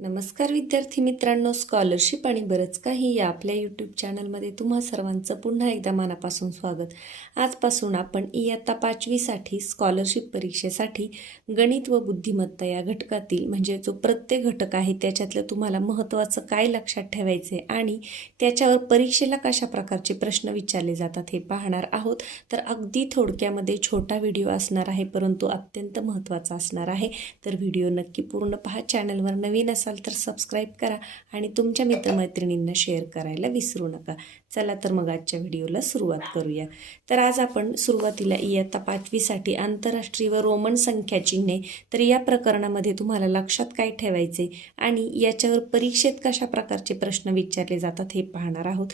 नमस्कार विद्यार्थी मित्रांनो स्कॉलरशिप आणि बरंच काही या आपल्या यूट्यूब चॅनलमध्ये तुम्हा सर्वांचं पुन्हा एकदा मनापासून स्वागत. आजपासून आपण इयत्ता पाचवीसाठी स्कॉलरशिप परीक्षेसाठी गणित व बुद्धिमत्ता या घटकातील म्हणजे जो प्रत्येक घटक आहे त्याच्यातलं तुम्हाला महत्त्वाचं काय लक्षात ठेवायचं आहे आणि त्याच्यावर परीक्षेला कशा प्रकारचे प्रश्न विचारले जातात हे पाहणार आहोत. तर अगदी थोडक्यामध्ये छोटा व्हिडिओ असणार आहे परंतु अत्यंत महत्त्वाचा असणार आहे. तर व्हिडिओ नक्की पूर्ण पहा. चॅनलवर नवीन असाल तर सबस्क्राईब करा आणि तुमच्या मित्रमैत्रिणींना शेअर करायला विसरू नका. चला तर मग आजच्या व्हिडिओला सुरुवात करूया. तर आज आपण सुरुवातीला इयत्ता पाचवीसाठी आंतरराष्ट्रीय व रोमन संख्या चिन्हे तर या प्रकरणामध्ये तुम्हाला लक्षात काय ठेवायचे आणि याच्यावर परीक्षेत कशा प्रकारचे प्रश्न विचारले जातात हे पाहणार आहोत.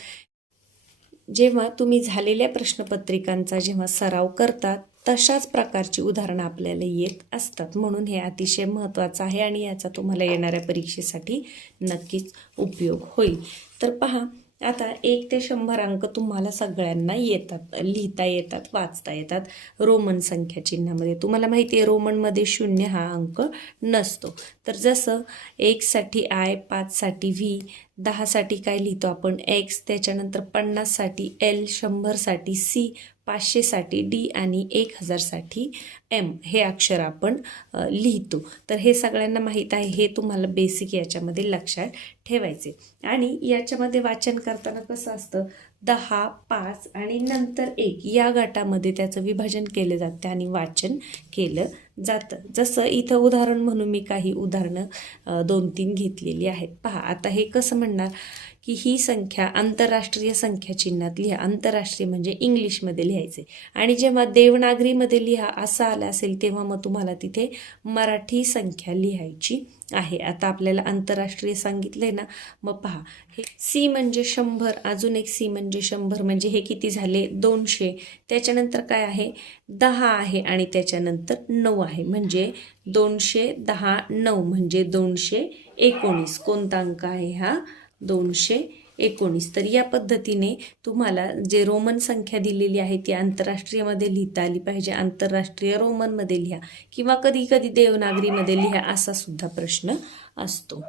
जेव्हा तुम्ही झालेल्या प्रश्नपत्रिकांचा जेव्हा सराव करतात तशाच प्रकारची उदाहरणं आपल्याला येत असतात. म्हणून हे अतिशय महत्त्वाचं आहे आणि याचा तुम्हाला येणाऱ्या परीक्षेसाठी नक्कीच उपयोग होईल. तर पहा आता एक ते शंभर अंक तुम्हाला सगळ्यांना येतात लिहिता येतात वाचता येतात. रोमन संख्या चिन्हामध्ये. तुम्हाला माहिती आहे रोमनमध्ये शून्य हा अंक नसतो. तर जसं एकसाठी आय पाचसाठी व्ही दहासाठी काय लिहितो आपण? एक्स त्याच्यानंतर पन्नाससाठी एल शंभरसाठी सी पाचशेसाठी डी आणि एक हजारसाठी एम हे अक्षर आपण लिहितो. तर हे सगळ्यांना माहीत आहे हे तुम्हाला बेसिक याच्यामध्ये लक्षात ठेवायचे. आणि याच्यामध्ये वाचन करताना कसं असतं? दहा पाच आणि नंतर एक या गटामध्ये त्याचं विभाजन केलं जातं आणि वाचन केलं जातं. जसं इथं उदाहरण म्हणून मी काही उदाहरणं दोन तीन घेतलेली आहेत. पहा आता हे कसं म्हणणार? की ही संख्या आंतरराष्ट्रीय संख्या चिन्हात लिहा. आंतरराष्ट्रीय म्हणजे इंग्लिशमध्ये लिहायचे. आणि जेव्हा देवनागरीमध्ये लिहा असं आलं असेल तेव्हा मग तुम्हाला तिथे मराठी संख्या लिहायची आहे. आता आपल्याला आंतरराष्ट्रीय सांगितलंय ना मग पहा. हे सी म्हणजे शंभर अजून एक सी म्हणजे शंभर म्हणजे हे किती झाले? दोनशे. त्याच्यानंतर काय आहे? दहा आहे आणि त्याच्यानंतर नऊ आहे. म्हणजे दोनशे दहा नऊ म्हणजे दोनशे एकोणीस. कोणता अंक आहे हा? दोनशे एकोणीस. तर या पद्धतीने तुम्हाला जे रोमन संख्या दिलेली आहे ती आंतरराष्ट्रीयमध्ये लिहिता आली पाहिजे. आंतरराष्ट्रीय रोमनमध्ये लिहा किंवा कधी कधी देवनागरीमध्ये लिहा असा सुद्धा प्रश्न असतो.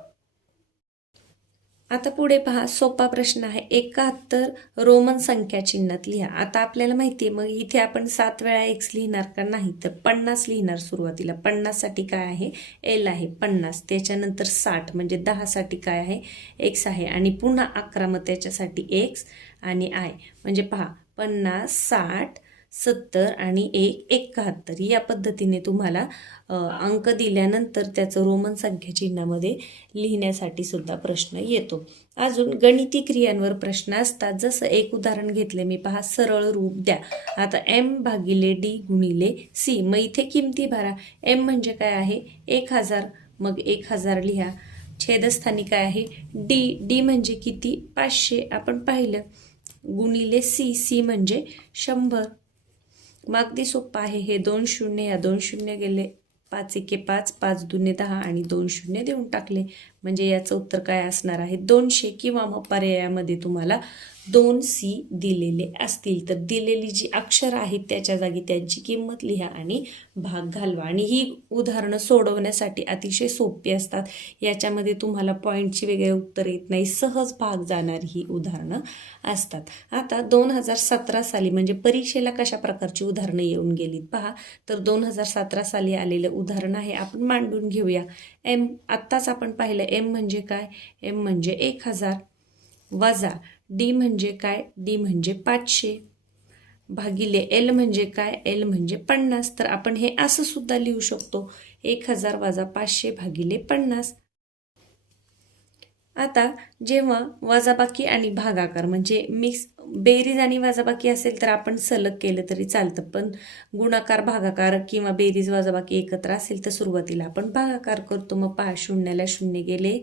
आता पुढे पहा सोपा प्रश्न आहे. एकाहत्तर रोमन संख्या चिन्हात लिहा. आता आपल्याला माहिती आहे मग इथे आपण सात वेळा एक्स लिहिणार का नाही? तर पन्नास लिहिणार सुरुवातीला. पन्नाससाठी काय आहे? एल आहे पन्नास. त्याच्यानंतर साठ म्हणजे दहासाठी काय आहे? एक्स आहे. आणि पुन्हा अकरा मग त्याच्यासाठी एक्स आणि आय म्हणजे पहा पन्नास साठ सत्तर आणि एक एकाहत्तर या पद्धतीने तुम्हाला अंक दिल्यानंतर त्याचं रोमन संख्या चिन्हामध्ये लिहिण्यासाठी सुद्धा प्रश्न येतो. अजून गणिती क्रियांवर प्रश्न असतात. जसं एक उदाहरण घेतले मी पहा सरळ रूप द्या. आता एम भागिले डी गुणिले सी मग इथे किमती भरा. एम म्हणजे काय आहे? एक हजार. मग एक हजार लिहा. छेदस्थानी काय आहे? डी डी म्हणजे किती? पाचशे. आपण पाहिलं. गुणिले सी सी म्हणजे शंभर. मग अगदी सोपं आहे. हे दोन शून्य या दोन शून्य गेले. पाच एके पाच पाच दुने दहा आणि दोन शून्य देऊन टाकले. म्हणजे याचं उत्तर काय असणार आहे? दोनशे किंवा मग पर्यायामध्ये तुम्हाला दोन सी दिलेले असतील. तर दिलेली जी अक्षर आहेत त्याच्या जागी त्यांची किंमत लिहा आणि भाग घालवा. आणि ही उदाहरणं सोडवण्यासाठी अतिशय सोपी असतात. याच्यामध्ये तुम्हाला पॉईंटची वेगळे उत्तर येत नाही. सहज भाग जाणारी ही उदाहरणं असतात. आता दोन हजार सतरा साली म्हणजे परीक्षेला कशा प्रकारची उदाहरणं येऊन गेलीत पहा. तर दोन हजार सतरा साली आलेलं उदाहरण आहे. आपण मांडून घेऊया. एम आत्ताच आपण पाहिलं. एम म्हणजे काय? एम म्हणजे एक हजार. वजा डी म्हणजे काय? डी म्हणजे पाचशे. भागिले एल म्हणजे काय? एल म्हणजे पन्नास. तर आपण हे असं सुद्धा लिहू शकतो. एक हजार वजा पाचशे भागिले पन्नास. आता जेव्हा वजाबाकी आणि भागाकार म्हणजे मिक्स बेरीज आणि वजाबाकी असेल तर आपण सलग केलं तरी चालतं. पण गुणाकार भागाकार किंवा बेरीज वजाबाकी एकत्र असेल तर सुरुवातीला आपण भागाकार करतो. मग पहा शून्याला शून्य गेले.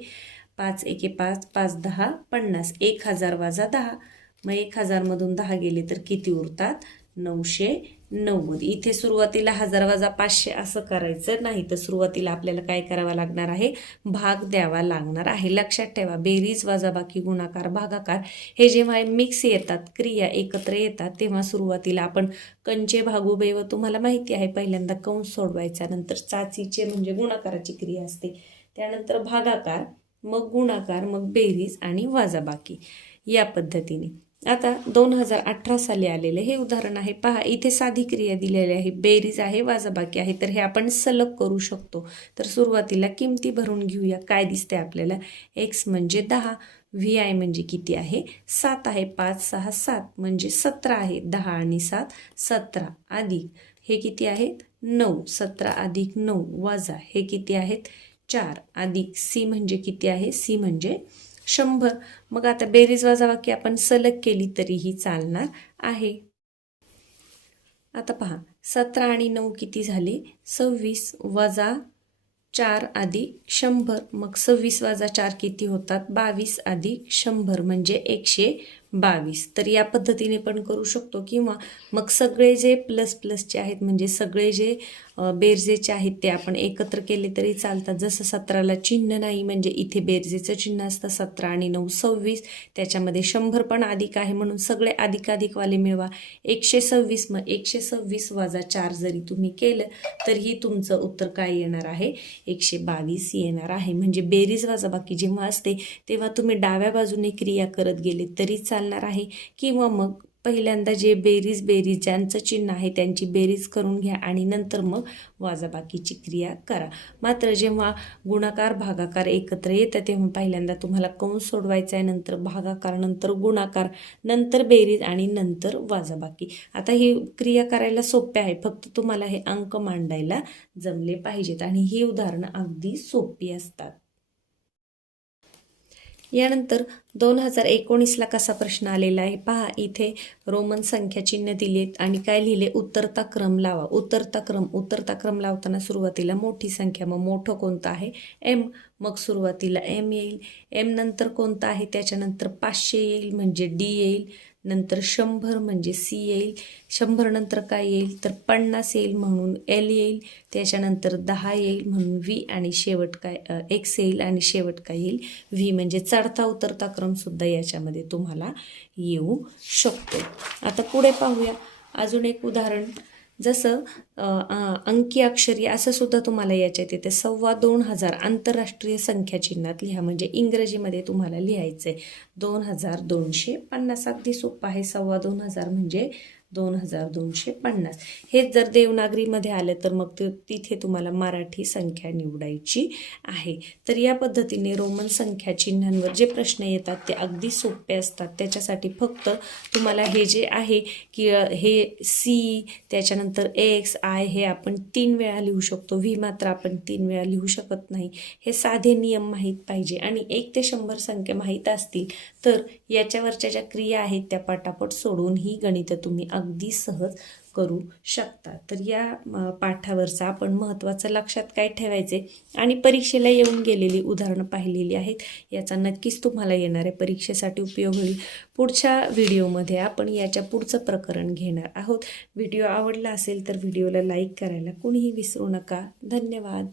पाच एके पाच पाच दहा पन्नास. एक हजार वाजा दहा. मग एक हजारमधून दहा गेले तर किती उरतात? नऊशे नव्वद. इथे सुरुवातीला हजार वाजा पाचशे असं करायचं नाही तर सुरुवातीला आपल्याला काय करावं लागणार आहे? भाग द्यावा लागणार आहे. लक्षात ठेवा बेरीज वजाबाकी गुणाकार भागाकार हे जेव्हा मिक्स येतात क्रिया एकत्र येतात तेव्हा सुरुवातीला आपण कंचे भागुबे व तुम्हाला माहिती आहे पहिल्यांदा कंस सोडवायचा नंतर चाचीचे म्हणजे गुणाकाराची क्रिया असते. त्यानंतर भागाकार मग गुणाकार मग बेरीज आणि वाजाबाकी या पद्धतीने. आता दोन हजार अठरा साली आलेले हे उदाहरण आहे. पहा इथे साधी क्रिया दिलेली आहे. बेरीज आहे वाजाबाकी आहे. तर हे आपण सलग करू शकतो. तर सुरुवातीला किमती भरून घेऊया. काय दिसते आपल्याला? एक्स म्हणजे दहा व्ही आय म्हणजे किती आहे? सात आहे पाच सहा सात म्हणजे सतरा आहे. दहा आणि सात सतरा अधिक. हे किती आहेत? नऊ. सतरा अधिक नऊ वजा. हे किती आहेत? चार अधिक सी म्हणजे किती आहे? सी म्हणजे शंभर. मग आता बेरीज वाजाबाकी आपण सलग केली तरीही चालणार आहे. आता पहा सतरा आणि नऊ किती झाले? सव्वीस वजा चार अधिक शंभर. मग सव्वीस वजा चार किती होतात? बावीस अधिक शंभर. म्हणजे एकशे बावीस. तर या पद्धतीने पण करू शकतो किंवा मग सगळे जे प्लस प्लसचे आहेत म्हणजे सगळे जे बेरजेचे आहेत ते आपण एकत्र केले तरी चालतात. जसं सतराला चिन्ह नाही म्हणजे इथे बेरजेचं चिन्ह असतं सतरा आणि नऊ सव्वीस. त्याच्यामध्ये शंभर पण अधिक आहे म्हणून सगळे अधिकाधिकवाले मिळवा. एकशे सव्वीस मग एकशे सव्वीस वजा चार जरी तुम्ही केलं तरीही तुमचं उत्तर काय येणार आहे? एकशे बावीस येणार आहे. म्हणजे बेरीज वजाबाकी जेव्हा असते तेव्हा तुम्ही डाव्या बाजूने क्रिया करत गेले तरी चाल चालणार आहे. किंवा मग पहिल्यांदा जे बेरीज बेरीज ज्यांचं चिन्ह आहे त्यांची बेरीज करून घ्या आणि नंतर मग वाजाबाकीची क्रिया करा. मात्र जेव्हा गुणाकार भागाकार एकत्र येतं तेव्हा पहिल्यांदा तुम्हाला कंस सोडवायचा आहे नंतर भागाकार नंतर गुणाकार नंतर बेरीज आणि नंतर वाजाबाकी. आता ही क्रिया करायला सोप्या आहे. फक्त तुम्हाला हे अंक मांडायला जमले पाहिजेत. आणि ही उदाहरणं अगदी सोपी असतात. यानंतर दोन हजार एकोणीसला कसा प्रश्न आलेला आहे? पहा इथे रोमन संख्या चिन्ह दिलेत आणि काय लिहिले? उत्तरता क्रम लावा. उत्तरता क्रम उत्तरता क्रम लावताना सुरुवातीला मोठी संख्या मग मोठं कोणतं आहे? एम मग सुरुवातीला एम येईल. एम नंतर कोणतं आहे? त्याच्यानंतर पाचशे येईल म्हणजे डी येईल. नंतर शंभर म्हणजे सी येईल. शंभर नंतर काय येईल? तर पन्नास येईल म्हणून एल येईल. त्याच्यानंतर दहा येईल म्हणून व्ही आणि शेवट काय एक्स येईल आणि शेवट काय येईल? व्ही म्हणजे चढता उतरता क्रमसुद्धा याच्यामध्ये तुम्हाला येऊ शकतो. आता पुढे पाहूया. अजून एक उदाहरण. जसं अंकी अक्षरी असं सुद्धा तुम्हाला याच्यात येते. सव्वा दोन हजार आंतरराष्ट्रीय संख्या चिन्हात लिहा. म्हणजे इंग्रजीमध्ये तुम्हाला लिहायचं आहे दोन हजार दोनशे पन्नास अगदी सोपं आहे. सव्वा दोन हजार म्हणजे दोन हजार दोनशे पन्नास. हेच जर देवनागरीमध्ये आलं तर मग ते तिथे तुम्हाला मराठी संख्या निवडायची आहे. तर या पद्धतीने रोमन संख्या चिन्हांवर जे प्रश्न येतात ते अगदी सोपे असतात. त्याच्यासाठी फक्त तुम्हाला हे जे आहे की हे सी त्याच्यानंतर एक्स आय हे आपण तीन वेळा लिहू शकतो. व्ही मात्र आपण तीन वेळा लिहू शकत नाही. हे साधे नियम माहीत पाहिजे. आणि एक ते शंभर संख्या माहीत असतील तर याच्यावरच्या ज्या क्रिया आहेत त्या पटापट सोडून ही गणितं तुम्ही अगदी सहज करू शकता. तर या पाठावरचा आपण महत्त्वाचं लक्षात काय ठेवायचे आणि परीक्षेला येऊन गेलेली उदाहरणं पाहिलेली आहेत. याचा नक्कीच तुम्हाला येणाऱ्या परीक्षेसाठी उपयोग होईल. पुढच्या व्हिडिओमध्ये आपण याच्या पुढचं प्रकरण घेणार आहोत. व्हिडिओ आवडला असेल तर व्हिडिओला लाईक करायला कुणीही विसरू नका. धन्यवाद.